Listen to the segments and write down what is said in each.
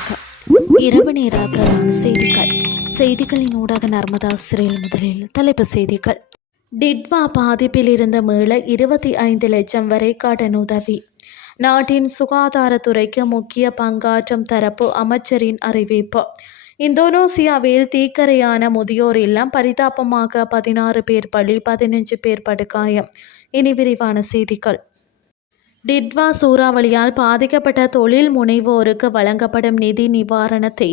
வணக்கம். இரவு நேர பிரதான செய்திகளின் ஊடாக நர்மதா சிறையில் முதலில் தலைப்புச் செய்திகள். டிட்வா பாதிப்பில் இருந்து மீள 25 லட்சம் வரை கடனுதவி. நாட்டின் சுகாதாரத்துறைக்கு முக்கிய பங்காற்றும் தரப்பு அமைச்சரின் அறிவிப்பு. இந்தோனேசியாவில் தீக்கரையான முதியோர் இல்லம் பரிதாபமாக 16 பேர் பலி, 15 பேர் படுகாயம். இனி விரிவான செய்திகள். டிட்வா சூறாவளியால் பாதிக்கப்பட்ட தொழில் முனைவோருக்கு வழங்கப்படும் நிதி நிவாரணத்தை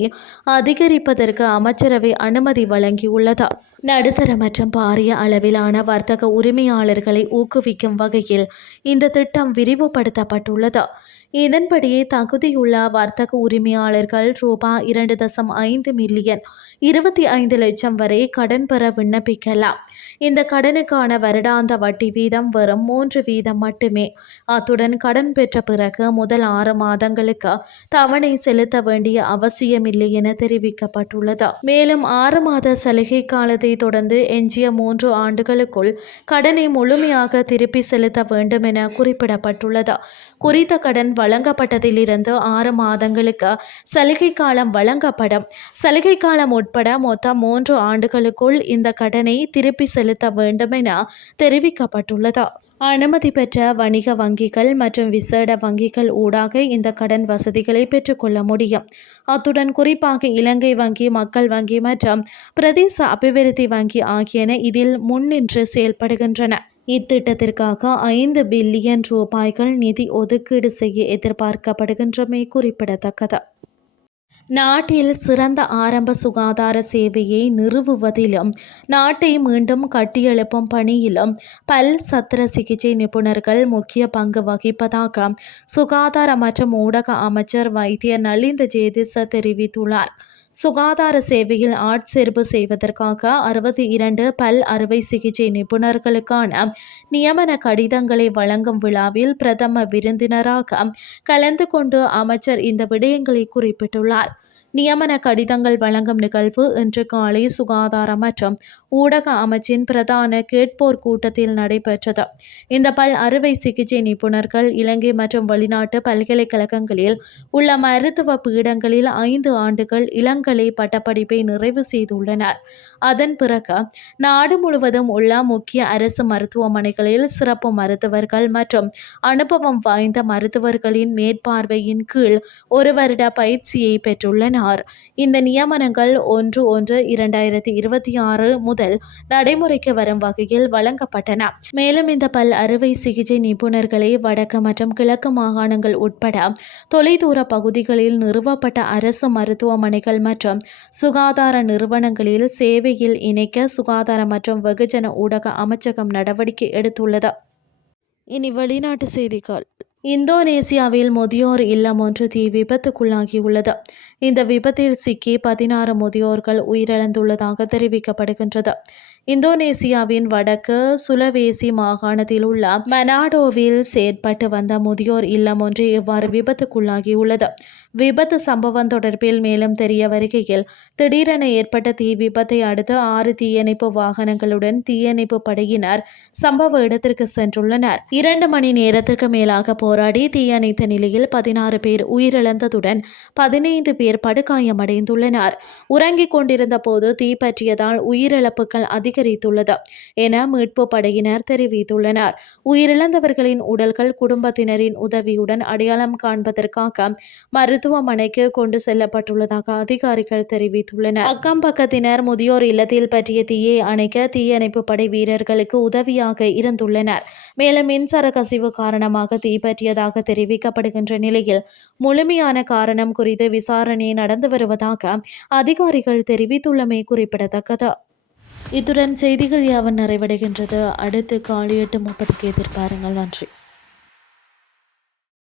அதிகரிப்பதற்கு அமைச்சரவை அனுமதி வழங்கியுள்ளது. நடுத்தர மற்றும் பாரிய அளவிலான வர்த்தக உரிமையாளர்களை ஊக்குவிக்கும் வகையில் இந்த திட்டம் விரிவுபடுத்தப்பட்டுள்ளது. இதன்படி தகுதியுள்ள வர்த்தக உரிமையாளர்கள் ரூபாய் 2.5 மில்லியன் 25 லட்சம் வரை கடன் பெற விண்ணப்பிக்கலாம். இந்த கடனுக்கான வருடாந்த வட்டி வீதம் வெறும் 3% மட்டுமே. அத்துடன் கடன் பெற்ற பிறகு முதல் 6 மாதங்களுக்கு தவணை செலுத்த வேண்டிய அவசியமில்லை என தெரிவிக்கப்பட்டுள்ளது. மேலும் 6 மாத சலுகை காலத்தை தொடர்ந்து எஞ்சிய 3 ஆண்டுகளுக்குள் கடனை முழுமையாக திருப்பி செலுத்த வேண்டும் என குறிப்பிடப்பட்டுள்ளது. குறித்த கடன் வழங்கப்பட்டதிலிருந்து 6 மாதங்களுக்கு சலுகை காலம் வழங்கப்படும். சலுகை காலம் உட்பட மொத்தம் 3 ஆண்டுகளுக்குள் இந்த கடனை திருப்பி செலுத்த வேண்டும் என தெரிவிக்கப்பட்டுள்ளது. அனுமதி பெற்ற வணிக வங்கிகள் மற்றும் விசேட வங்கிகள் ஊடாக இந்த கடன் வசதிகளை பெற்றுக்கொள்ள முடியும். அத்துடன் குறிப்பாக இலங்கை வங்கி, மக்கள் வங்கி மற்றும் பிரதேச அபிவிருத்தி வங்கி ஆகியன இதில் முன்னின்று செயல்படுகின்றன. இத்திட்டத்திற்காக 5 பில்லியன் ரூபாய்கள் நிதி ஒதுக்கீடு செய்ய எதிர்பார்க்கப்படுகின்றமை குறிப்பிடத்தக்கது. நாட்டில் சிறந்த ஆரம்ப சுகாதார சேவையை நிறுவுவதிலும் நாட்டை மீண்டும் கட்டியெழுப்பும் பணியிலும் பல் சத்திர சிகிச்சை நிபுணர்கள் முக்கிய பங்கு வகிப்பதாக சுகாதார மற்றும் ஊடக அமைச்சர் வைத்தியர் நலிந்த ஜேதிச தெரிவித்துள்ளார். சுகாதார சேவையில் ஆட்சேர்ப்பு செய்வதற்காக 62 பல் அறுவை சிகிச்சை நிபுணர்களுக்கான நியமன கடிதங்களை வழங்கும் விழாவில் பிரதம விருந்தினராக கலந்து கொண்டு அமைச்சர் இந்த விடயங்களை குறிப்பிட்டுள்ளார். நியமன கடிதங்கள் வழங்கும் நிகழ்வு இன்று காலை சுகாதார மற்றும் ஊடக அமைச்சின் பிரதான கேட்போர் கூட்டத்தில் நடைபெற்றது. இந்த பல் அறுவை சிகிச்சை நிபுணர்கள் இலங்கை மற்றும் வெளிநாட்டு பல்கலைக்கழகங்களில் உள்ள மருத்துவ பீடங்களில் 5 ஆண்டுகள் இளங்கலை பட்டப்படிப்பை நிறைவு செய்துள்ளனர். அதன் பிறகு நாடு முழுவதும் உள்ள முக்கிய அரசு மருத்துவமனைகளில் சிறப்பு மருத்துவர்கள் மற்றும் அனுபவம் வாய்ந்த மருத்துவர்களின் மேற்பார்வையின் கீழ் 1 வருட பயிற்சியை பெற்றுள்ளனர். இந்த நியமனங்கள் 1/1/2026 முதல் நடைமுறைக்கு வரும் வகையில் வழங்கப்பட்டன. மேலும் இந்த பல் அறுவை சிகிச்சை நிபுணர்களை வடக்கு மற்றும் கிழக்கு மாகாணங்கள் உட்பட தொலைதூர பகுதிகளில் நிறுவப்பட்ட அரசு மருத்துவமனைகள் மற்றும் சுகாதார நிறுவனங்களில் சேவையில் இணைக்க சுகாதார மற்றும் வெகுஜன ஊடக அமைச்சகம் நடவடிக்கை எடுத்துள்ளது. இனி வெளிநாட்டு செய்திகள். இந்தோனேசியாவில் முதியோர் இல்லம் ஒன்று தீ விபத்துக்குள்ளாகியுள்ளது. இந்த விபத்தில் சிக்கி 16 முதியோர்கள் உயிரிழந்துள்ளதாக தெரிவிக்கப்படுகின்றது. இந்தோனேசியாவின் வடக்கு சுலவேசி மாகாணத்தில் உள்ள மனாடோவில் செயற்பட்டு வந்த முதியோர் இல்லம் ஒன்று இவ்வாறு விபத்துக்குள்ளாகியுள்ளது. விபத்து சம்பவம் தொடர்பில் மேலும் தெரிய வருகையில் திடீரென ஏற்பட்ட தீ விபத்தை அடுத்து 6 தீயணைப்பு வாகனங்களுடன் தீயணைப்பு படையினர் சம்பவ இடத்திற்கு சென்றுள்ளனர். 2 மணி நேரத்திற்கு மேலாக போராடி தீயணைத்த நிலையில் 16 பேர் உயிரிழந்ததுடன் 15 பேர் படுகாயமடைந்துள்ளனர். உறங்கிக் கொண்டிருந்த போது தீ பற்றியதால் உயிரிழப்புகள் அதிகரித்துள்ளது என மீட்பு படையினர் தெரிவித்துள்ளனர். உயிரிழந்தவர்களின் உடல்கள் குடும்பத்தினரின் உதவியுடன் அடையாளம் காண்பதற்காக மருத்துவமனைக்கு கொண்டு செல்லப்பட்டுள்ளதாக அதிகாரிகள் தெரிவித்துள்ளனர். அக்கம் பக்கத்தினர் முதியோர் இல்லத்தில் பற்றிய தீயை அணைக்க தீயணைப்பு படை வீரர்களுக்கு உதவியாக இருந்துள்ளனர். மேலும் மின்சார கசிவு காரணமாக தீ பற்றியதாக தெரிவிக்கப்படுகின்ற நிலையில் முழுமையான காரணம் குறித்து விசாரணை நடந்து வருவதாக அதிகாரிகள் தெரிவித்துள்ளமை குறிப்பிடத்தக்கது. இத்துடன் செய்திகள் யாவும் நிறைவடைகின்றது. அடுத்து காலை 8:30 எதிர்பாருங்கள். நன்றி.